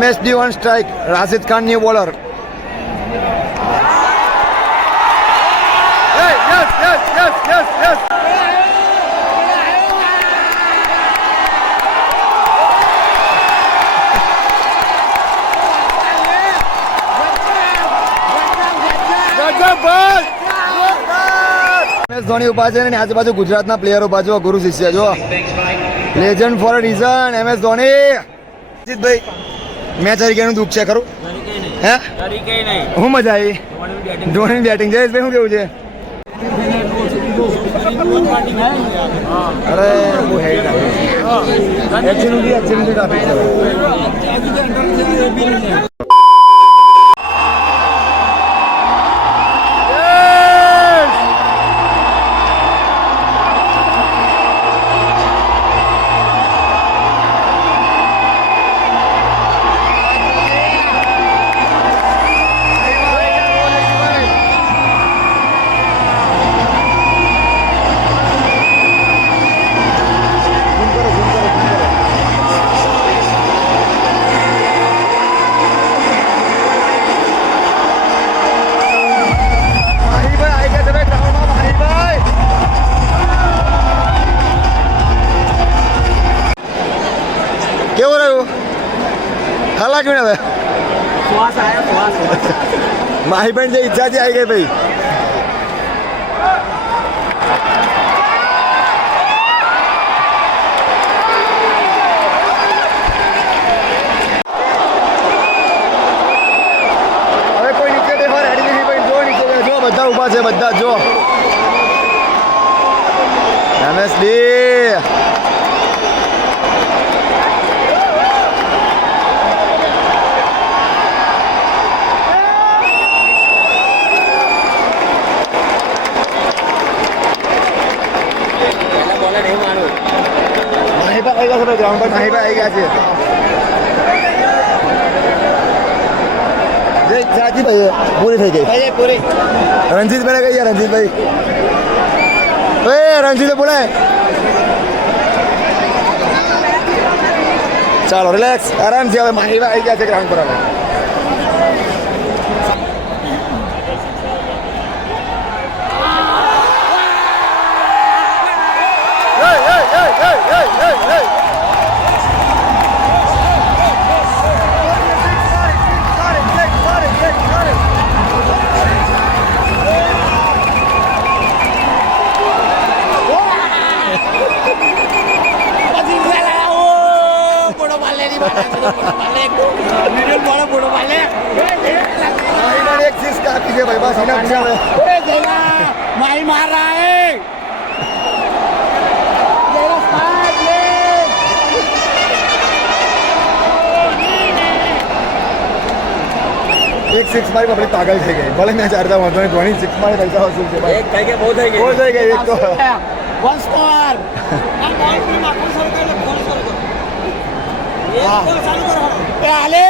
MSD on strike. Rashid Khan, new bowler. Hey, yes. Dhoni ઉભા છે ને આજુબાજુ ગુજરાતના પ્લેયર ઉભા છો, ગુરુ શિષ્ય જો, legend for a reason. MS Dhoni. Jitbhai, મેચ હારી ગયાનું દુઃખ છે ખરું? હે, હું મજા આવી ધોની બેટિંગ. જયેશભાઈ શું કેવું છે? અરે બહુ હેવી ટ્રાફિક છે. કેવું રહ્યું? હાલા ક્યું ને હવે માહી પણ જે ઈચ્છા છે આવી ગઈ ભાઈ. હવે કોઈ નીચે બેસવા રેડી નથી ભાઈ. જો નીચે જો બધા ઊભા છે, બધા જો. MSD ગ્રાઉન્ડ પર માહીભાઈ આવી ગયા છે. જે ઈચ્છા હતી ભાઈ પૂરી થઈ ગઈ. રણજીતભાઈ કઈ ગયા? રણજીતભાઈ, રણજીત બોલાય. ચાલો રિલેક્સ, આરામથી. હવે માહીભાઈ આવી ગયા છે ગ્રાઉન્ડ પર. હવે एक चीज काफी है भाई, बस माही मार रहा है. एक सिक्स मारी पब्लिक पागल થઈ ગઈ. ભલે મેચ હારતા વાંધો નહીં, ધોની સિક્સ મારી પૈસા વસૂલ છે ભાઈ. એક થઈ ગઈ, બહુ થઈ ગઈ. બહુ થઈ ગઈ. એક તો વન સ્કોર. આ બોલ ફ્રી માં કોણ શરૂ કરે? કોણ શરૂ કરે? એક બોલ ચાલુ કરો. એ આલે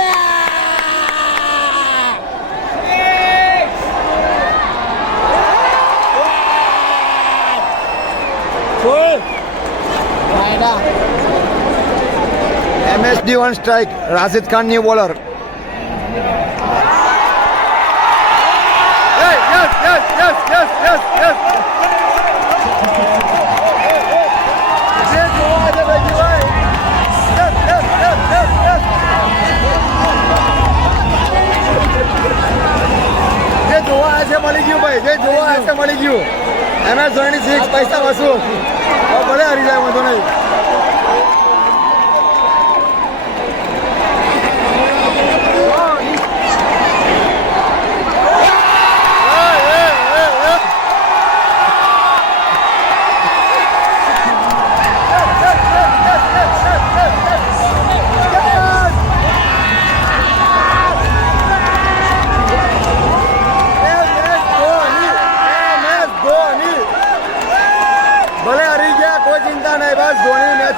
MSD on strike. Rashid Khan, new bowler. Yes. જે જોવા છે મળી ગયું ભાઈ, જે જોવા છે મળી ગયું. MS ધોની સિક્સ, પૈસા વસૂલ. ભલે હારી જાય વાંધો નહીં. ભલે હારી ગયા કોઈ ચિંતા નહીં, બસ ધોની મેચ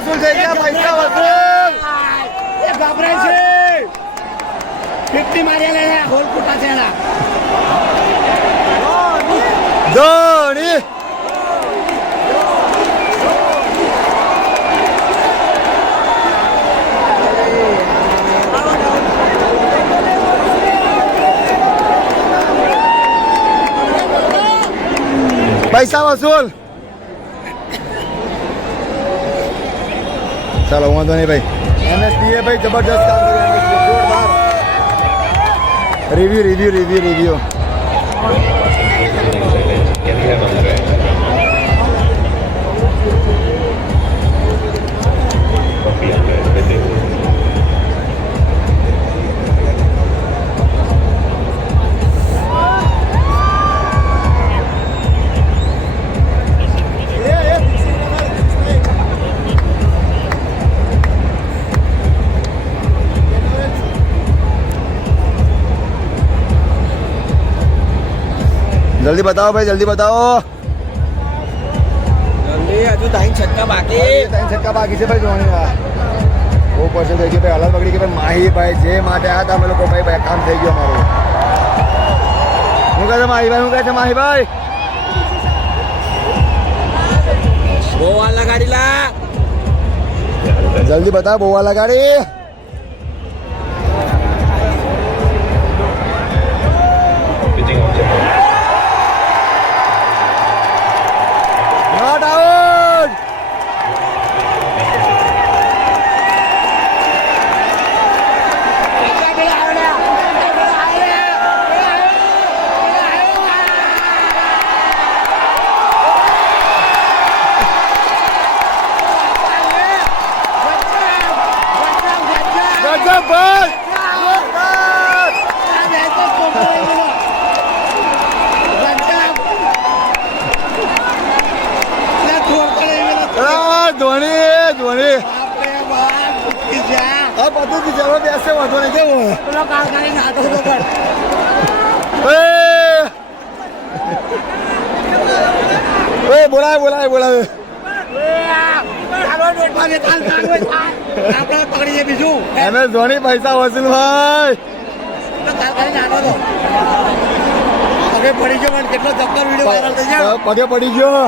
વસૂલ થઈ ગયા, પૈસા વસૂલ. એ ગભરાય છે 50 માર્યા લે હોલ ફૂટા છે એના ધોની પૈસા વસૂલ. ચાલો વાંધો નહીં ભાઈ. એમએસપીએ ભાઈ જબરદસ્ત કામ કર્યું. MSPA જોરદાર. રિવ્યુ જલ્દી બતાવો ભાઈ, જલ્દી બતાવો. જલ્દી હજુ 3 છક્કા બાકી 3 છક્કા બાકી છે ભાઈ. ધોની બહુ પસંદ થઈ ગયું ભાઈ. હાલત બગડી ગઈ ભાઈ. માહીભાઈ જે માટે આવ્યા હતા અમે લોકો ભાઈ કામ થઈ ગયું અમારું. શું કહે છે માહીભાઈ? શું કહે છે માહીભાઈ? બહુ વાર લગાડી લા જલ્દી બતાવો. બહુ વાર લગાડી. Not out. Gajab ball. Dhoni હા બધું બિચારો બેસે વાંધો નહીં. કેવું બોલાવે પકડીએ બીજું MS ધોની પૈસા વસૂલ ભાઈ. પગે પડી ગયો પણ કેટલો ચક્કર વિડીયો વાયરલ થઈ ગયો. પગે પડી ગયો.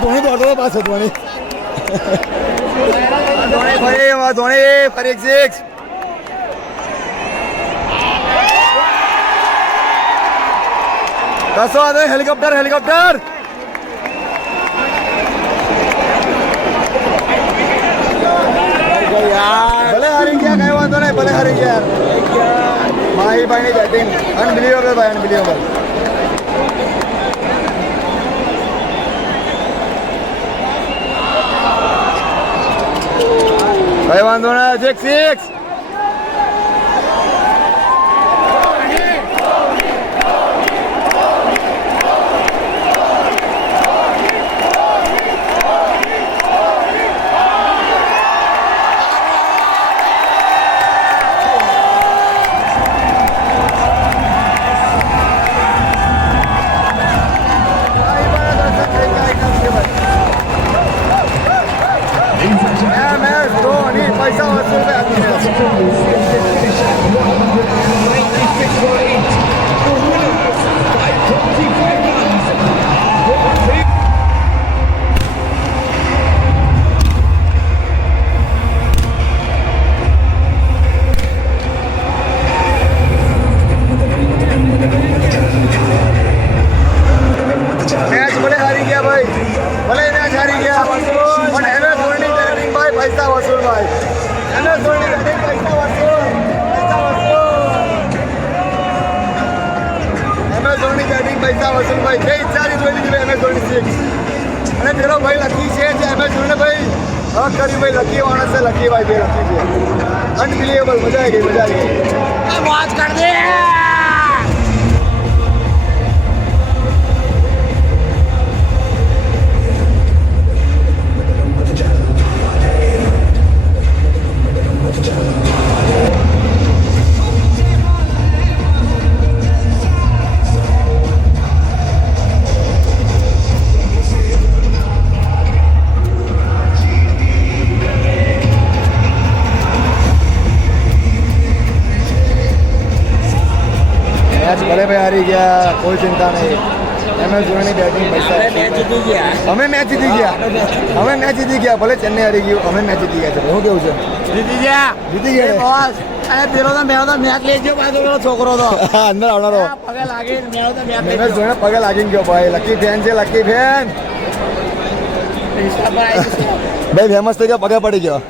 ધોની દોડતો પાછો. ધોની ફરી એક સિક્સ. કશો વાંધો નહીં. હેલિકોપ્ટર ભલે હારી ગયા, કઈ વાંધો નહીં. ભલે હારી ગયા. માહીભાઈની બેટિંગ અનબિલિવેબલ ભાઈ, અનબિલિવેબલ. કઈ વાંધો નહીં. સિક્સ. પૈસા વસૂલ મેચ ભલે હારી ગયા ભાઈ, ભલે મેચ હારી ગયા પણ MS ધોની બેટિંગ ભાઈ પૈસા વસૂલ ભાઈ. MS ધોની બેટિંગ પૈસા વસૂલ. MS ધોની બેટિંગ પૈસા વસૂલ ભાઈ. જે ઈચ્છાથી જોઈ લીધી MS ધોની સિક્સ. અને પેલો ભાઈ લકી છે જે MS ધોની ભાઈ હક કર્યું ભાઈ. લકી માણસ છે, લકી ભાઈ જે લકી છે. અનબિલિવેબલ. મજા આવી ગઈ, મજા આવી ગઈ. મોજ કર દે. હારી ગયા, કોઈ ચિંતા નહીં. MS ધોની બેટિંગ પૈસા. મેચ જીતી ગયા. અમે મેચ જીતી ગયા. અમે મેચ જીતી ગયા. ભલે ચેન્નઈ હારી ગયું, અમે મેચ જીતી ગયા છે. શું કેવું છે? જીતી ગયા. જીતી ગયા ને? બોસ અને પેલો તો મેળો તો મેચ લેજો પાછો પેલો છોકરો તો અંદર આવનારો પગે લાગે મેળો તો મેચ MS ધોની પગે લાગીને ગયો ભાઈ. લકી ફેન છે, લકી ફેન. ભાઈ ફેમસ થઈ ગયો, પગે પડી ગયો.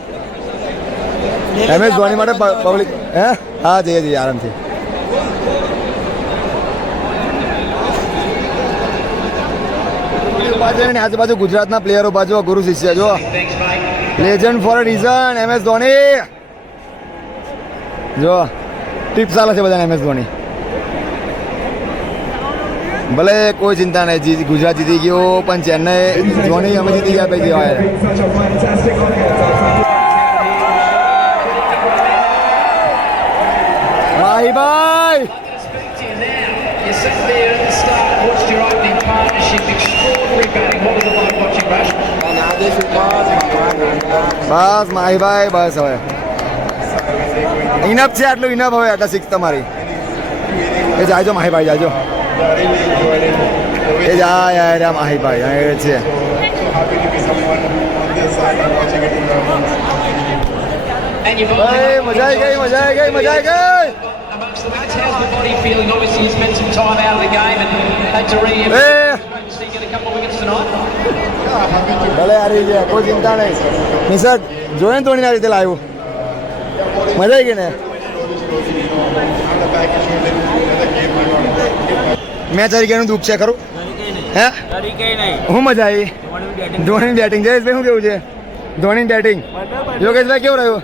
MS ધોની માટે પબ્લિક હે હા જઈએ જઈએ આરામથી. આજુબાજુ ગુજરાતના પ્લેયરો બાજુ ગુરુ શિષ્ય જો legend for a reason MS Dhoni જો ટિપ્સ ચાલે છે બધાને. MS ધોની ભલે કોઈ ચિંતા નહીં, ગુજરાત જીતી ગયો પણ ચેન્નઈ ધોની અમે જીતી ગયા ભાઈ કહેવાય. ભાઈ You sat there at the start, watched your opening partnership, extraordinary batting. What was it like watching Bashman? બસ માહીભાઈ બસ હવે ઇનફ છે, આટલું ઇનફ હવે આટલા સિક્સ તમારી. એ જાયજો માહીભાઈ જાયજો. એ જાય યાર માહીભાઈ એ છે. And you've ભાઈ મજા આવી ગઈ, મજા આવી ગઈ, મજા આવી ગઈ. amongst the wickets. How's the body feeling? Obviously, you spent some time out of the game and had to A see get a couple of wickets tonight. ભલે હારી ગયા, કોઈ ચિંતા નહીં. નિસર્ગ જોઈને ધોની આ રીતે લાવ્યું, મજા આવી ગઈ ને. મેચ હારી ગયાનું દુઃખ છે ખરું હે? હું મજા આવી ધોનીની બેટિંગ. જયેશભાઈ શું કેવું છે ધોનીની બેટિંગ? યોગેશભાઈ કેવું રહ્યું?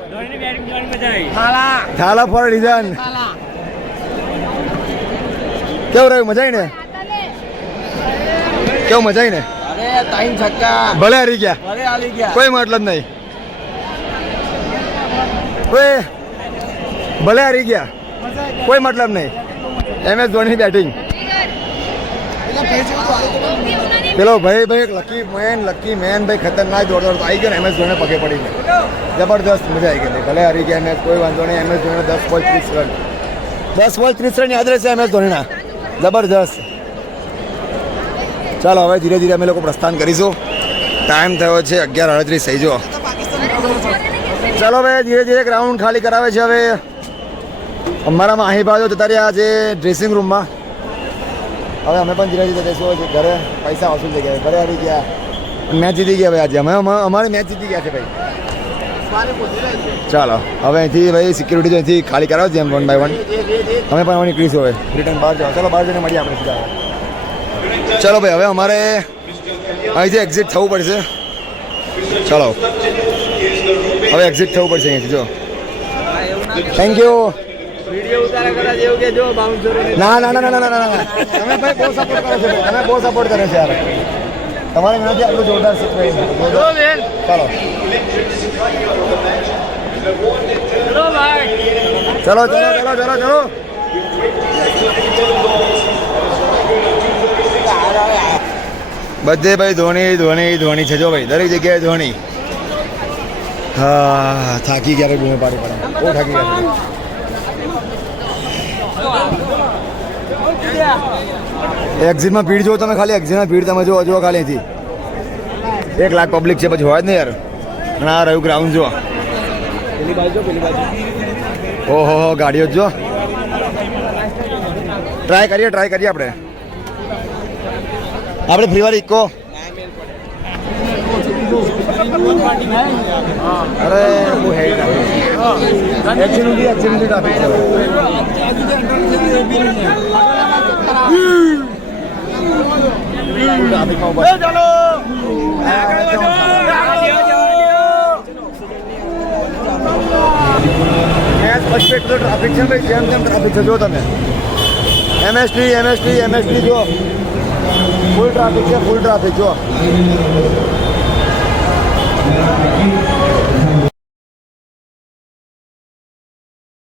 થાલા ફોર રીઝન કેવું રહ્યું? મજા આવી ને? કેવું મજા આવી ને? અરે ત્રણ છક્કા ભલે હારી ગયા, ભલે હાલી ગયા. કોઈ મતલબ નહીં. કોઈ ભલે હારી ગયા, કોઈ મતલબ નહીં. MS ધોની બેટિંગ. પેલો ભાઈ લકી મેન ભાઈ ખતરનાક દોડ આવી ગયો ને. MS ધોની પગે પડી ગયો, જબરદસ્ત મજા આવી ગઈ. ભલે હારી ગયા મેચ, કોઈ વાંધો નહીં. MS ધોની 10 બોલ 30 રન, 10 બોલ 30 રન યાદ રહેશે MS ધોનીના. જબરદસ્ત. ચાલો હવે ધીરે ધીરે અમે લોકો પ્રસ્થાન કરીશું. ટાઈમ થયો છે 11:38 થઈ જો. ચાલો ભાઈ ધીરે ધીરે ગ્રાઉન્ડ ખાલી કરાવે છે હવે. અમારા માહીભાઈઓ જતા રહ્યા છે ડ્રેસિંગ રૂમમાં. હવે અમે પણ ધીરે ધીરે જઈશું ઘરે. પૈસા વસૂલ થઈ ગયા, ઘરે આવી ગયા. મેચ જીતી ગયા ભાઈ આજે. અમારી મેચ જીતી ગયા છે ભાઈ. ચાલો હવે અહીંથી ભાઈ સિક્યુરિટી અહીંથી ખાલી કરાવો છે એમ 1 by 1. અમે પણ હવે નીકળીશું હવે રિટર્ન બહાર જાઓ. ચાલો બહાર જઈને મળીએ આપણે સીધા. ચાલો ભાઈ હવે અમારે અહીંથી એક્ઝિટ થવું પડશે. ચાલો હવે એક્ઝિટ થવું પડશે અહીંથી. જો થેન્ક યુ. ના ના ના ના ના ના ના તમે ભાઈ બહુ સપોર્ટ કરો છો. તમે બહુ સપોર્ટ કરે છે યાર. તમારે એનાથી આટલું જોરદાર શીખવાય. ચાલો ચલો ચલો ચલો ચલો ચલો. બધે ભાઈ ધોની ધોની ધોની છે જો ભાઈ, દરેક જગ્યાએ ધોની. હા થાકી ગયા બૂમે પાડી પડે, બહુ થાકી ગયા. એક્ઝિટમાં ભીડ જુઓ તમે, ખાલી એક્ઝિટમાં ભીડ તમે જુઓ ખાલી અહીંથી 1 લાખ પબ્લિક છે, પછી હોય જ ને યાર. અને આ રહ્યું ગ્રાઉન્ડ જુઓ. ઓહો ગાડીઓ જો. ટ્રાય કરીએ આપણે ફ્રી વાર ઇકો. અરે બહુ હેવી ટ્રાફિક છે. ટ્રાફિક છે ભાઈ, જેમ જેમ ટ્રાફિક છે જો તમે. MST જો ફૂલ ટ્રાફિક છે, ફૂલ ટ્રાફિક જો.